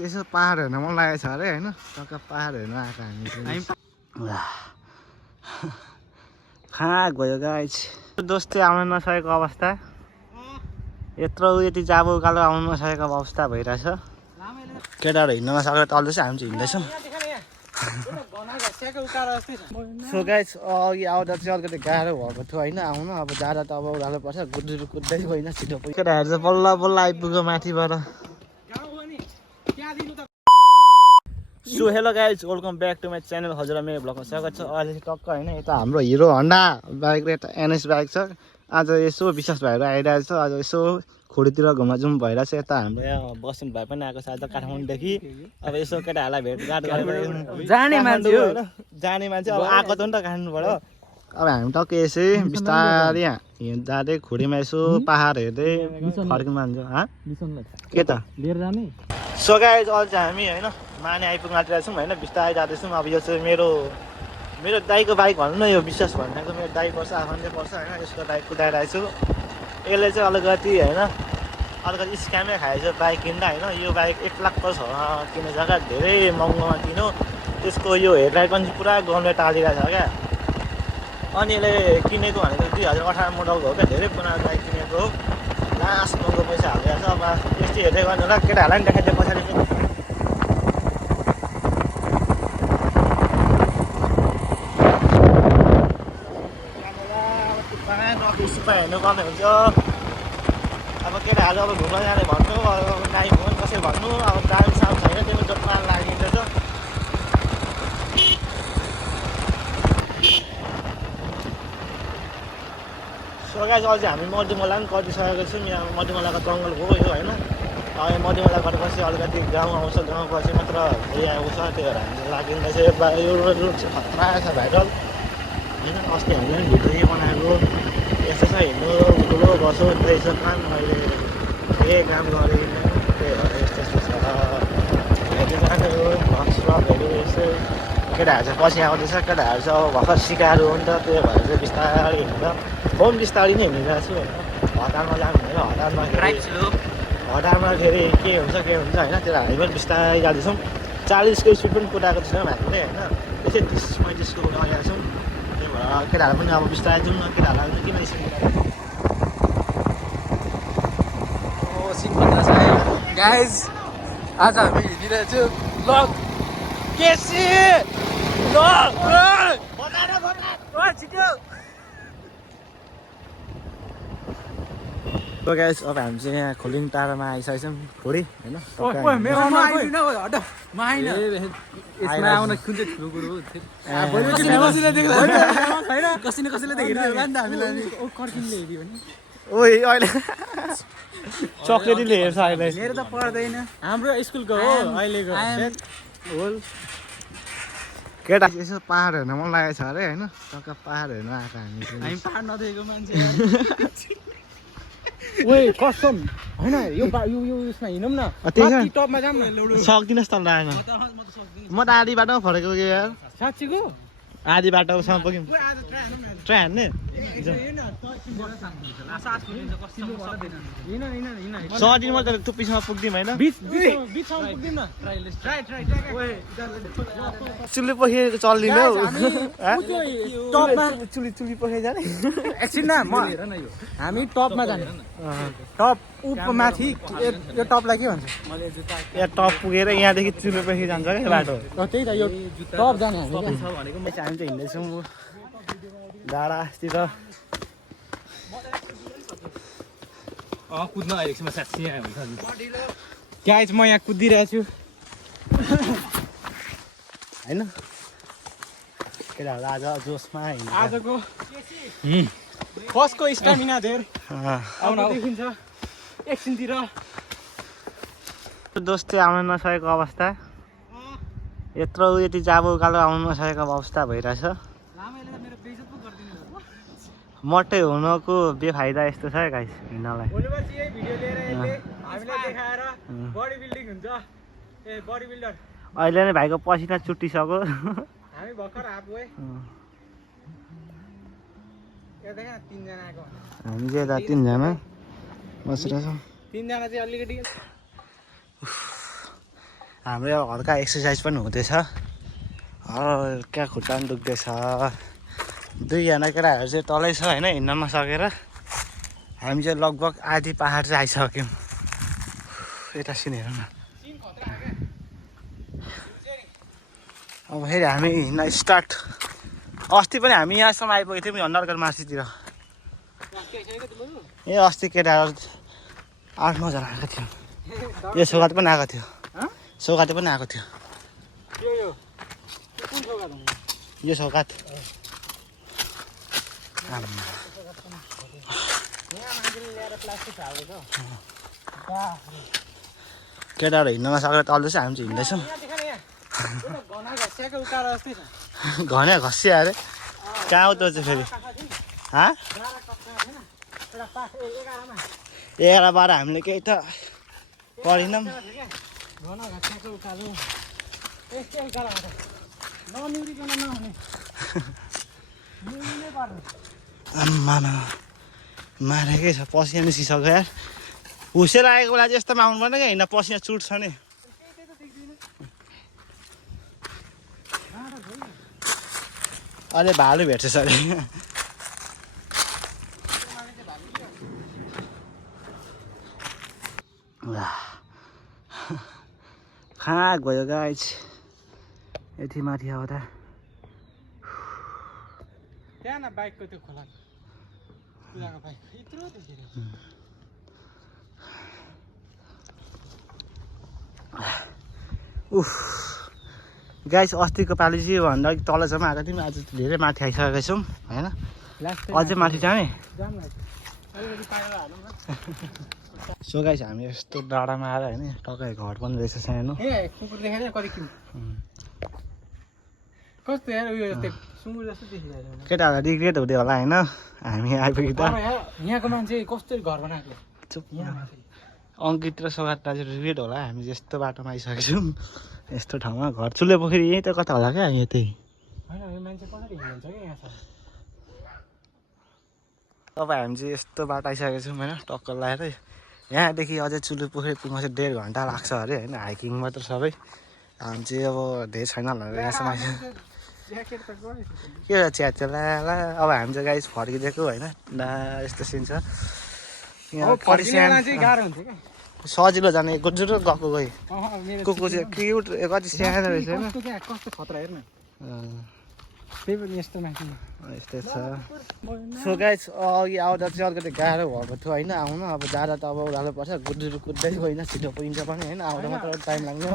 यसो पाहाड हेर्न मन लागेको छ अरे होइन टक्क पाहाड हेर्न आएको हामी कहाँ गयो गाइस दोस्तै आउन नसकेको अवस्था यत्रो यति जाबो उकालो आउन नसकेको अवस्था भइरहेछ केटाहरू हिँड्न नसकेर तल्दैछ हामी चाहिँ हिँड्दैछौँ सो गाइस अघि आउँदा चाहिँ अलिकति गाह्रो भएको थियो होइन आउन अब जाँदा त अब उकालो पर्छ गुड्दुरु कुद्दै गइन छिटो केटाहरू चाहिँ बल्ल बल्ल आइपुग्यो माथिबाट so hello guys welcome back to my channel हजुरलाई मेरो भ्लगमा स्वागत छ अहिले टक्क होइन यता हाम्रो हिरो हन्डा बाइक र यता एनएस बाइक छ आज यसो विश्वास भाइहरू आइरहेको छ आज यसो खोडीतिर घुम्न जाउँ भइरहेछ यता हाम्रो यहाँ बस्ने भाइ पनि आएको छ आज काठमाडौँदेखि अब यसो केटाहरूलाई भेटघाट गरेर जाने मान्छे अब आएको त नि त काठमाडौँबाट अब हामी टक्कै यसै बिस्तारै यहाँ जाँदै खोडीमा यसो पाहाड हेर्दै फर्किनु मान्छौँ के त लिएर जाने सो गाइज अहिले चाहिँ हामी होइन माने आइपुग्न आँटिरहेको छौँ होइन बिस्तारै जाँदैछौँ अब यो चाहिँ मेरो दाइको बाइक भनौँ न यो विश्वास भनेको मेरो दाइ पर्छ आफन्तै पर्छ होइन यसको बाइक कुदाइरहेको छु यसले चाहिँ अलिकति होइन अलिकति स्क्यामै खाएछ बाइक किन्दा होइन यो बाइक 1 लाखको छ किने जग्गा धेरै महँगोमा किन्यो त्यसको यो हेडलाइट पनि पुरा गभर्नमेन्ट टालिरहेको छ क्या अनि यसले किनेको भनेको 2018 मोडलको हो क्या धेरै पुरानो बाइक किनेको हो लास्ट महँगो पैसा हालिरहेको छ अब यस्तै हेर्दै गर्नु होला केटाहरूलाई पनि देखाइदियो पछाडि हेर्नुपर्ने हुन्छ अब केटाहरू अब घुम्न जाने भन्नु अब नाइ फोन कसै भन्नु अब दाम साम छैन त्यो जम्मा लागिँदैछ सो गाइस अहिले चाहिँ हामी मधुमला पनि कटिसकेको छौँ यहाँ मधुमलाको जङ्गल हो यो होइन अब मधुमला गरेपछि अलिकति गाउँ आउँछ गाउँ पछि मात्र धेरै आएको छ त्यही भएर हामी लागिँदैछ यो रोड चाहिँ खतरा छ भाइरल होइन अस्ति हामीले पनि भिडियो बनाएको यस्तो छ हिँड्नु ठुलो बसो रहेछ काम मैले केही काम गरेँ त्यही भएर यस्तो छ हेर्नु जाने हो भक्सहरू यस्तै केटाहरू चाहिँ पछि आउँदैछ केटाहरू चाहिँ अब भर्खर सिकाएर हो नि त त्यही भएर चाहिँ बिस्तारै हिँड्छ म पनि बिस्तारै नै हिँडिरहेको छु होइन हतारमा जानु हुँदैन हतारमा फेरि के हुन्छ होइन त्यो हामी पनि बिस्तारै जाँदैछौँ 40को स्पिड पनि कुदाएको छैनौँ हामीले होइन त्यसै 30-35को लगाएको छौँ त्यही भएर केटाहरू पनि अब बिस्तारै जाउँ न केटाहरूलाई किन स्पिड गाइज आज हामी हिँडिरहेको छु ब्लग केसी गाइस अब हामी चाहिँ यहाँ खोलिङ टाढामा आइसकेको छौँ खोडी होइन ओइ अहिले चक्लेटले हेर्छ अहिले मेरो त पर्दैन हाम्रो स्कुलको हो अहिलेको केटा यसो पाहाड हेर्न मन लागेको छ अरे होइन टक्क पाहाड हेर्न आएको हामी पाहाड नदेखेको मान्छे ओइ कसम होइन यो उसमा हिँडौँ न टपमा जाऊँ न सक्दिनस् त लाएन म त आधी बाटोमा फरेको कि यार साँच्चीको आधी बाटोसम्म पुग्यौँ ट्राई हान्ने सजिलो म त टुप्पीसम्म पुग्दिउँ होइन चुली पोखे चल्दिनँ चुली पोखे जाने एकछिन न हामी टपमा जाने टप माथि यो टपलाई के भन्छ यहाँ टप पुगेर यहाँदेखि चुलो पोखे जान्छ क्या बाटो त्यही त यो टप जाने हामी चाहिँ हिँड्दैछौँ डाँडातिर कुद्न आएको छु म साँच्ची यहाँ हुन्छ नि गाइज म यहाँ कुदिरहेको छु होइन केटाहरू आज जोसमा आजको फर्स्टको स्टामिना धेर आउन देखिन्छ एकछिनतिर दोस्तै आउन नसकेको अवस्था यत्रो यति जाबो उकालो आउन नसकेको अवस्था भइरहेछ मोटै हुनुको बेफाइदा यस्तो छ गाइस हिँड्नलाई अहिले नै भाइको पसिना चुट्टिसक्यो हामी भर्खर आएको हामी चाहिँ यता 3 जना बसिरहेछौँ 3 जना चाहिँ अलिकति हाम्रो हल्का एक्सर्साइज पनि हुँदैछ हल्का खुट्टा पनि दुख्दैछ दुईजना केटाहरू चाहिँ तलै छ होइन हिँड्न नसकेर हामी चाहिँ लगभग आधी पहाड चाहिँ आइसक्यौँ यता सिन हेरौँ न अब फेरि हामी हिँड्न स्टार्ट अस्ति पनि हामी यहाँसम्म आइपुगेको थियौँ नरगढ माथितिर ए अस्ति केटाहरू 8-9 जना आएको थियो यो सौगात पनि आएको थियो सौगाती पनि आएको थियो यो सौगात केटाहरू हिँड्न नसकेर तल्दैछ हामी चाहिँ हिँड्दैछौँ घने घसिया अरे कहाँ हो त्यो चाहिँ फेरि 11-12 हामीले केही त पढिनौँ आम्मामा मारेकै छ पसिना निस्किसक्यो यार हुसेर आएको बेला चाहिँ यस्तोमा आउनु पर्ने क्या हिँड्न पसिना चुट्छ नि अहिले भालु भेट्छ सर कहाँ गयो गाइज यति माथि आउँदा त्यहाँ न बाइकको त्यो खोला बाइक यत्रो उफ गाइस अस्तिको पालि चाहिँ भन्दा अलिक तलसम्म आएको थियौँ आज धेरै माथि आइसकेका छौँ होइन अझै माथि जाने सो गाइस हामी यस्तो डाँडामा आएर होइन टक्कै घर पनि रहेछ सानो केटाहरूलाई रिग्रेट हुँदै होला होइन हामी आइपुग्दा यहाँको मान्छे कस्तो घर बनाएको अङ्कित र सौगात दाजु रिग्रेट होला हामी यस्तो बाटोमा आइसकेको छौँ यस्तो ठाउँमा घर चुले पोखरी यहीँ त कता होला क्या यतै अब हामी चाहिँ यस्तो बाटो आइसकेको छौँ होइन टक्कर लगाएर यहाँदेखि अझै चुले पोखरी पुग्न चाहिँ 1.5 घन्टा लाग्छ अरे होइन हाइकिङ मात्र सबै हामी चाहिँ अब धेरै छैन भनेर यहाँसम्म आइसक्यो के छ च्याला अब हामी चाहिँ गाइस फर्किदिएको होइन ला यस्तो सिन छ सजिलो जाने गुजुरो गएको गयो कुकुर चाहिँ क्युट कति सानो रहेछ होइन कस्तो खतरा हेर्न त्यही पनि यस्तो मान्छे यस्तै छ सो गाइस अघि आउँदा चाहिँ अलिकति गाह्रो भएको थियो होइन आउनु अब जाँदा त अब उह्रालो पर्छ गुजुरो कुद्दै होइन छिटो पुगिन्छ पनि होइन आउँदा मात्र टाइम लाग्ने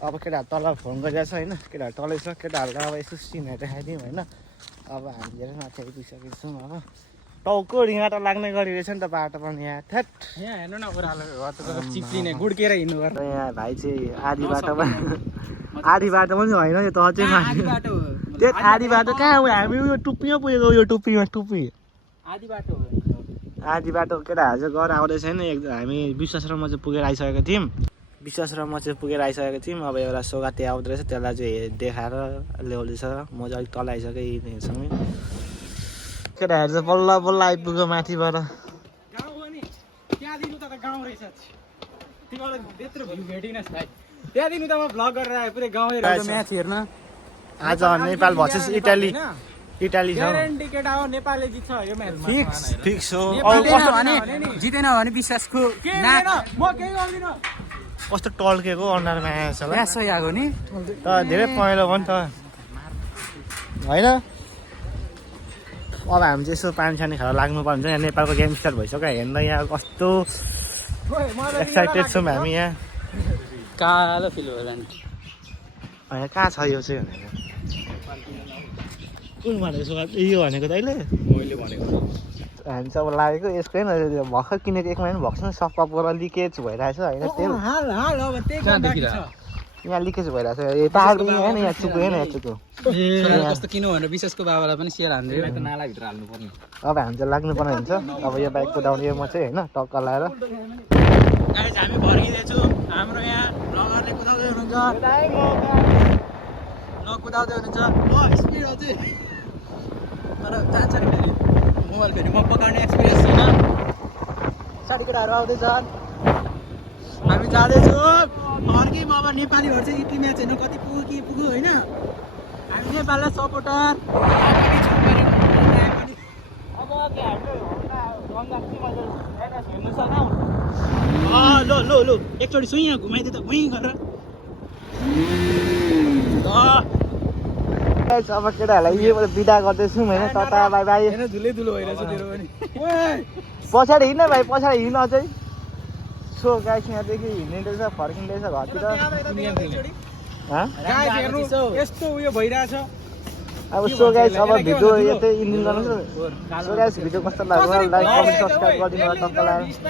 अब केटाहरू तल फोन गरिरहेको छ होइन केटाहरू तलै छ केटाहरूलाई अब यसो सिनहरू देखाइदिउँ होइन अब हामी धेरै माथि आइपुगिसकेको छौँ अब टाउको रिङ्गाटा लाग्ने गरी रहेछ नि त बाटो पनि यहाँ थ्याट यहाँ हेर्नु न ओह्रालो चिप्लिने गुड्केर हिँड्नु पर्छ यहाँ भाइ चाहिँ आधी बाटो पनि होइन यो त अझै माथि त्यो आधी बाटो कहाँ हो हामी यो टुप्पीमा पुगेको यो टुप्पीमा टुप्पी आधी बाटो केटाहरू चाहिँ गएर आउँदैछ नि हामी विश्वास र म चाहिँ पुगेर आइसकेको थियौँ अब एउटा सौगाती आउँदो रहेछ त्यसलाई चाहिँ देखाएर ल्याउँदैछ म चाहिँ अलिक तल आइसकेँ यिनीहरूसँगै केटाहरू चाहिँ बल्ल बल्ल आइपुग्यो माथिबाट त्यहाँदेखि त म भ्लग गरेर आएँ पुरै गाउँ म्याच हेर्न आज नेपाल भर्सेस इटाली छ केटा हो नेपालले जित्छ यो म्याच फिक्स हो जितेन भने विश्वासको म केही गर्दिनँ कस्तो टल्केको अनुहारमा आएछ आएको नि त धेरै पहेँलो भयो नि त होइन अब हामी चाहिँ यसो पानी सानी खाएर लाग्नु पर्ने यहाँ नेपालको गेम स्टार्ट भइसक्यो हेर्दा यहाँ कस्तो एक्साइटेड छौँ हामी यहाँ कालो फिल होला नि होइन कहाँ छ यो चाहिँ भनेको कुन भनेको यो भनेको त अहिले मैले भनेको हामी चाहिँ अब लागेको यसको होइन भर्खर किनेको 1 महिना भएको छ नि सफाबाट लिकेज भइरहेछ होइन यहाँ लिकेज भइरहेछ पाहाडको होइन यहाँ चुको होइन यहाँ चुको कस्तो किन भनेर विशेषको बाबालाई पनि सेयर हान्दै नालाभित्र हाल्नु पर्ने अब हामी चाहिँ लाग्नुपर्ने हुन्छ अब यो बाइक कुदाउने यो म चाहिँ होइन टक्क लगाएर हामी फर्किँदैछौँ हाम्रो यहाँ ब्लगरले कुदाउँदै हुनुहुन्छ कुदाउँदै हुनुहुन्छ स्पिड अझै तर जान्छ नि फेरि मोबाइल फेरि म पकाउने एक्सपिरियन्स छैन साडी केटाहरू आउँदैछन् हामी जाँदैछु फर्क्यौँ अब नेपालीहरू चाहिँ इटली म्याच हेर्नु कति पुग्यो के पुग्यो होइन हामी नेपाललाई सपोर्टर लो एकचोटि सुई यहाँ घुमाइदियो त उहीँ गरेर अब केटाहरूलाई यो बिदा गर्दैछौँ होइन तता बाई बाई धुलै धुलो भइरहेछ तेरो पनि पछाडि हिँड्न भाइ पछाडि हिँड्न अझै सो गाइस यहाँदेखि हिँड्दैछ फर्किँदैछ घरतिर यस्तो उयो भइरहेछ अब सो गाइस अब भिडियो यतै इन्डिङ गर्नु सो गाइस भिडियो कस्तो लाग्यो लाइक कमेन्ट सब्सक्राइब गरिदिनु होला टक्क लगाएर